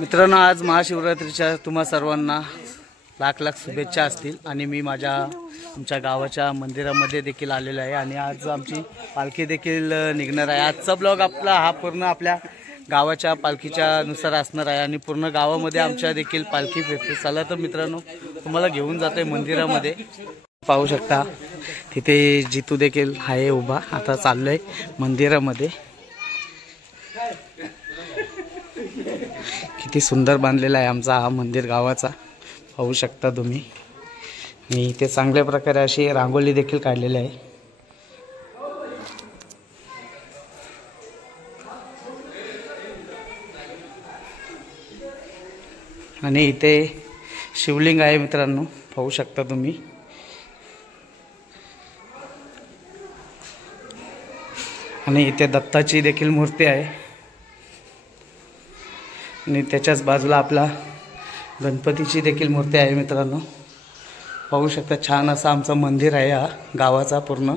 मित्रांनो, आज महाशिवरात्रीच्या तुम्हा सर्वांना लाख लाख शुभेच्छा असतील। आणि मी आमच्या गावाच्या मंदिरामध्ये देखील आलेलो आहे आणि आज आमची पालखी देखील निघणार आहे। आजचा ब्लॉग आपला हा पूर्ण आपल्या गावाच्या पालखीच्या नुसार असणार आहे आणि पूर्ण गावामध्ये आमच्या देखील पालखी फिरते। चला तर मित्रांनो, तुम्हाला घेऊन जातोय मंदिरामध्ये। पाहू शकता तिथे जितू देखील आहे उभा। आता चाललोय मंदिरामध्ये। किती सुंदर बांधलेला आहे आमचा हा मंदिर गावाचा, पाहू शकता तुम्ही। आणि इथे चांगल्या प्रकारे अशी रांगोळी देखील काढलेली आहे। आणि इथे शिवलिंग आहे मित्रांनो, पाहू शकता तुम्ही। आणि इथे दत्ताची देखील मूर्ती आहे आणि त्याच्याच बाजूला आपला गणपतीची देखील मूर्ती आहे मित्रांनो, पाहू शकता। छान असं आमचं मंदिर आहे हा गावाचा पूर्ण।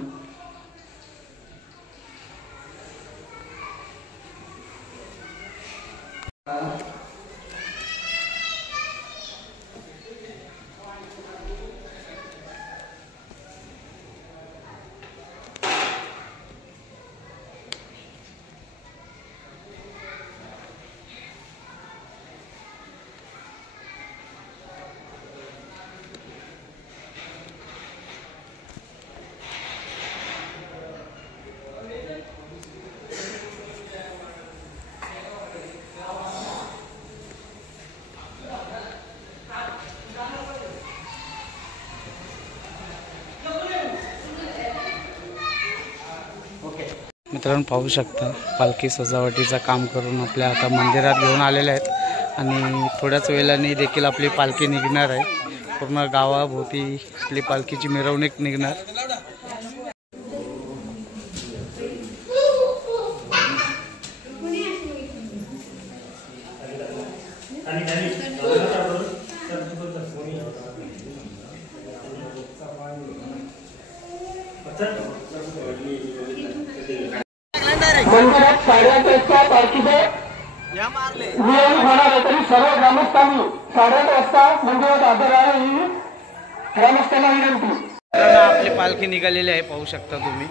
मित्रांनो, पाहू शकता पालखी सजावटीचं काम करून आपल्या आता मंदिरात घेऊन आलेले आहेत आणि थोड्याच वेळाने देखील आपली पालखी निघणार आहे। पूर्ण गावाभोवती आपली पालखीची मिरवणूक निघणार। मंदिरात 8:30 वाजता पालखीचे नियम होणार आहे, तरी सर्व ग्रामस्थांनी 8:30 वाजता मंदिरात हजर राहावे ही ग्रामस्थांना विनंती। आपली पालखी निघालेली आहे, पाहू शकता तुम्ही।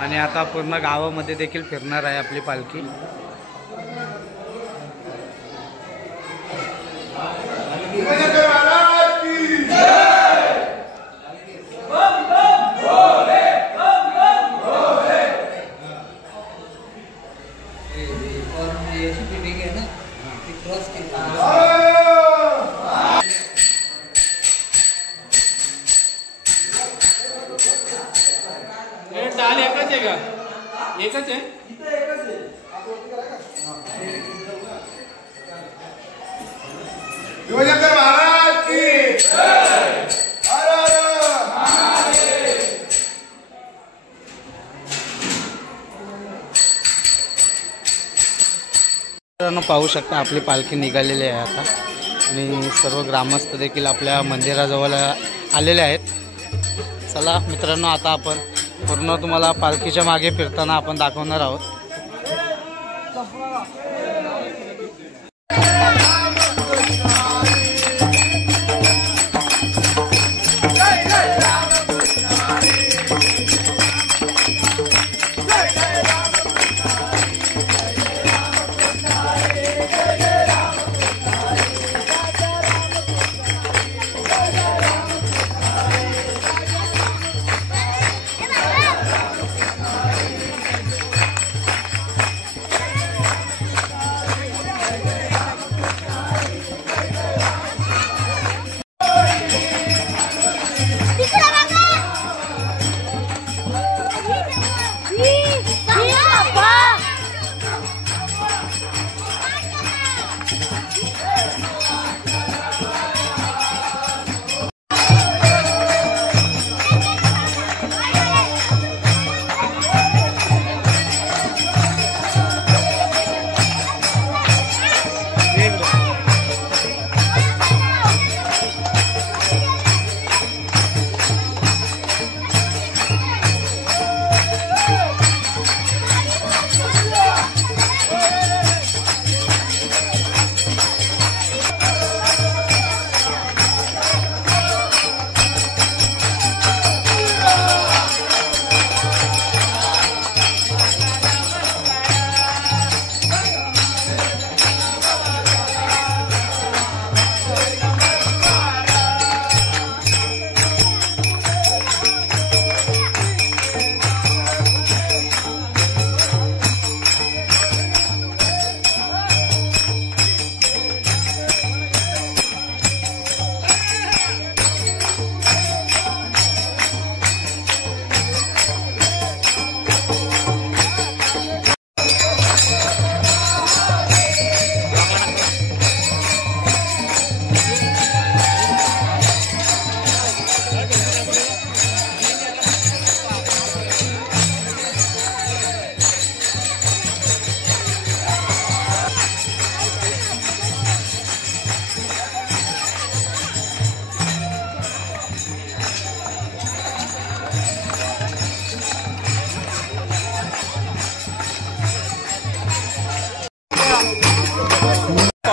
आणि आता पूर्ण गावामध्ये देखील फिरणार आहे आपली पालखी। डाल एकच आहे का? एकच आहे। शिवशंकर महाराज की जय। हर हर महादेव। पाहू शकता आपली पालखी निघालेली आहे आता आणि सर्व ग्रामस्थ देखील आपल्या मंदिराजवळ आलेले आहेत। चला मित्रांनो, आता आपण पूर्ण तुम्हाला पालखीच्या मागे फिरताना आपण दाखवणार आहोत।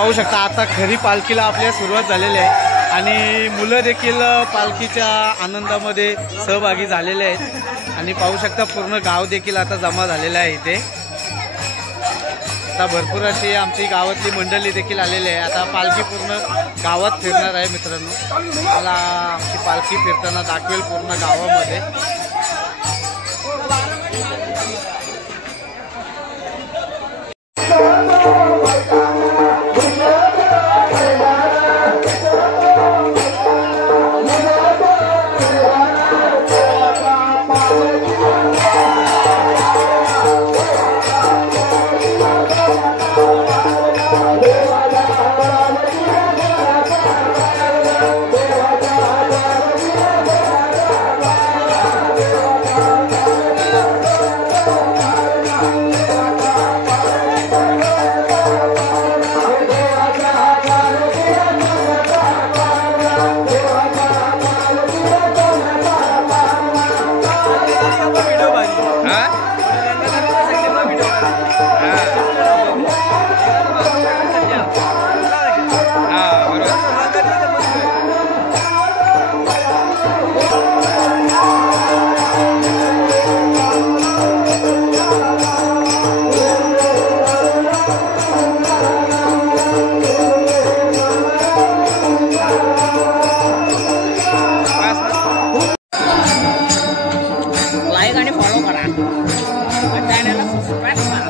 पाहू शकता आता खरी पालखीला आपल्या सुरुवात झालेली आहे आणि मुलं देखील पालखीच्या आनंदामध्ये सहभागी झालेले आहेत आणि पाहू शकता पूर्ण गाव देखील आता जमा झालेलं आहे इथे। आता भरपूर अशी आमची गावातली मंडळी देखील आलेली आहे। आता पालखी पूर्ण गावात फिरणार आहे मित्रांनो, मला आमची पालखी फिरताना दाखवेल पूर्ण गावामध्ये। लाईक आणि फॉलो करा, चॅनलला सबस्क्राईब करा।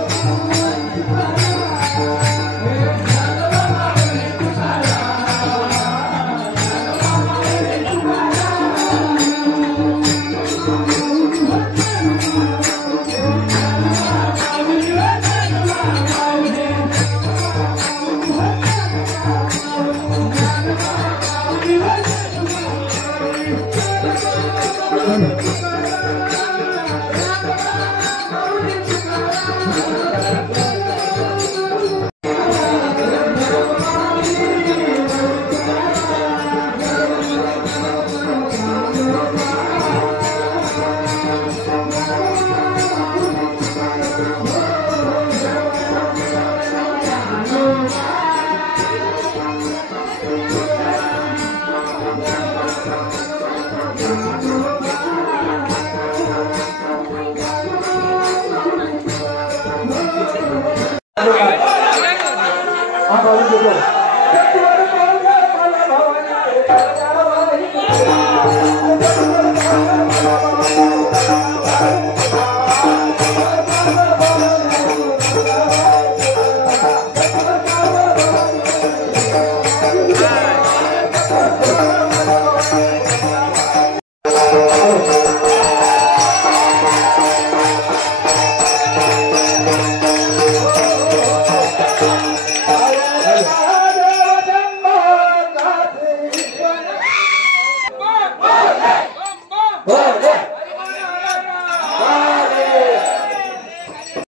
हा